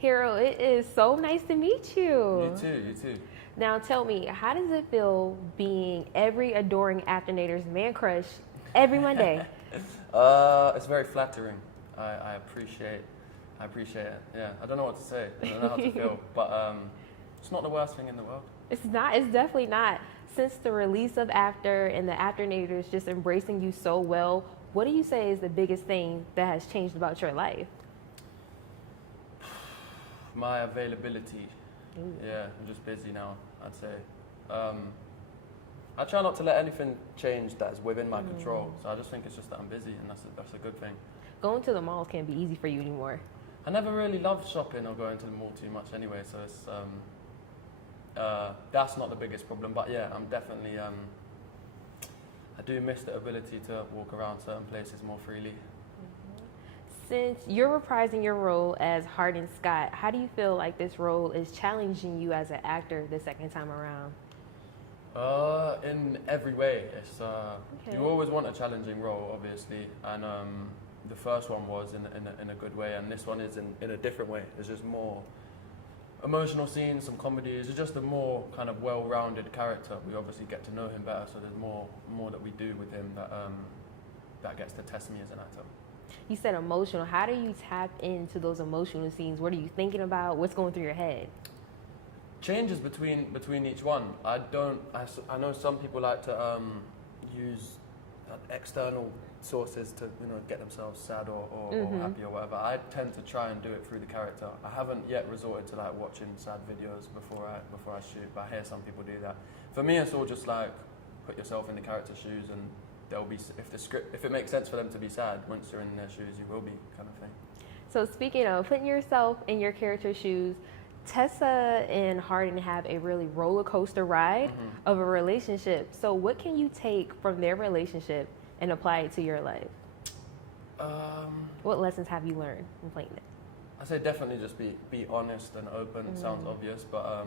Hero, it is so nice to meet you. You too, you too. Now tell me, how does it feel being every adoring Afternator's man crush every Monday? It's very flattering. I appreciate it. Yeah, I don't know what to say. I don't know how to feel, but it's not the worst thing in the world. It's not. It's definitely not. Since the release of After and the Afternators just embracing you so well, what do you say is the biggest thing that has changed about your life? My availability. Ooh. Yeah, I'm just busy now, I'd say. I try not to let anything change that is within my control. So I just think it's just that I'm busy, and that's a good thing. Going to the malls can't be easy for you anymore. I never really loved shopping or going to the mall too much anyway, so it's that's not the biggest problem. But yeah, I'm definitely I do miss the ability to walk around certain places more freely. Since you're reprising your role as Hardin Scott, how do you feel like this role is challenging you as an actor the second time around? In every way. It's Okay. you always want a challenging role, obviously, and the first one was in a good way, and this one is in a different way. There's just more emotional scenes, some comedy. It's just a more kind of well-rounded character. We obviously get to know him better, so there's more that we do with him that gets to test me as an actor. You said emotional. How do you tap into those emotional scenes? What are you thinking about? What's going through your head? Changes between each one. I know some people like to use external sources to get themselves sad or happy or whatever. I tend to try and do it through the character. I haven't yet resorted to like watching sad videos before I shoot, but I hear some people do that. For me, it's all just like put yourself in the character's shoes, and they'll be, if it makes sense for them to be sad, once you're in their shoes, you will be, kind of thing. So speaking of putting yourself in your character's shoes, Tessa and Hardin have a really roller coaster ride of a relationship. So what can you take from their relationship and apply it to your life? What lessons have you learned from playing it? I say definitely just be honest and open. It sounds obvious, but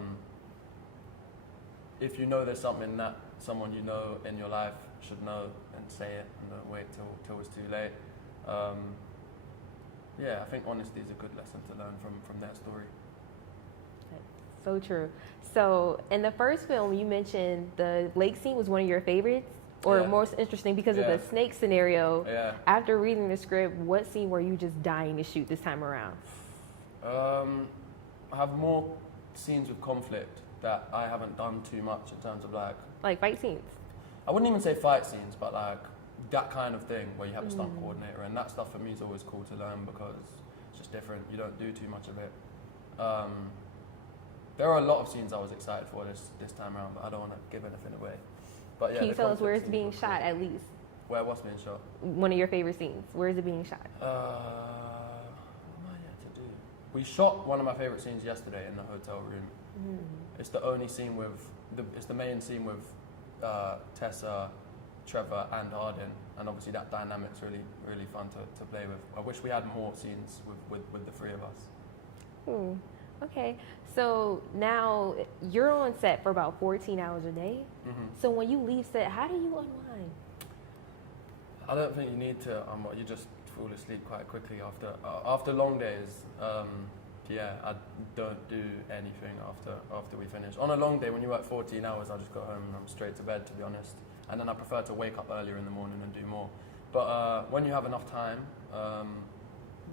if you know there's something that someone you know in your life should know, and say it, and don't wait till it's too late. Yeah, I think honesty is a good lesson to learn from their story. So true. So in the first film, you mentioned the lake scene was one of your favorites or most interesting because of the snake scenario. Yeah. After reading the script, what scene were you just dying to shoot this time around? I have more scenes with conflict that I haven't done too much in terms of like fight scenes. I wouldn't even say fight scenes, but like that kind of thing where you have a stunt coordinator, and that stuff for me is always cool to learn because it's just different. You don't do too much of it. There are a lot of scenes I was excited for this time around, but I don't want to give anything away. But yeah, can you tell us where it's being shot at least? Where what's being shot? One of your favorite scenes. Where is it being shot? What am I yet to do? We shot one of my favorite scenes yesterday in the hotel room. It's the only scene it's the main scene with Tessa, Trevor, and Hardin, and obviously that dynamic's really fun to play with. I wish we had more scenes with the three of us. Okay, so now you're on set for about 14 hours a day. So when you leave set, how do you unwind? I don't think you need to. You just fall asleep quite quickly after long days. Yeah, I don't do anything after we finish. On a long day, when you work 14 hours, I just go home and I'm straight to bed, to be honest. And then I prefer to wake up earlier in the morning and do more. But when you have enough time,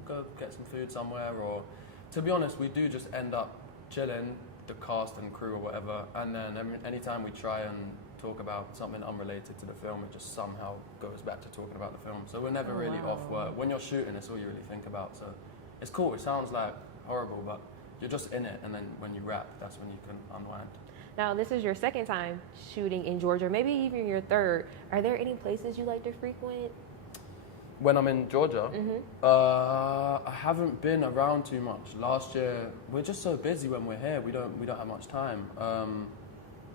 go get some food somewhere, or to be honest, we do just end up chilling, the cast and crew or whatever, and then anytime we try and talk about something unrelated to the film, it just somehow goes back to talking about the film. So we're never really off work. When you're shooting, it's all you really think about. So it's cool. It sounds like horrible, but you're just in it, and then when you wrap, that's when you can unwind. Now, this is your second time shooting in Georgia, maybe even your third. Are there any places you like to frequent? When I'm in Georgia, I haven't been around too much. Last year, we're just so busy when we're here. We don't have much time.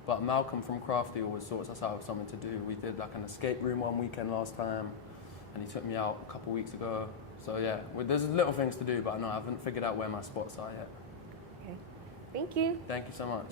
But Malcolm from Crafty always sorts us out with something to do. We did like an escape room one weekend last time, and he took me out a couple weeks ago. So yeah, there's little things to do, but I haven't figured out where my spots are yet. Okay, thank you. Thank you so much.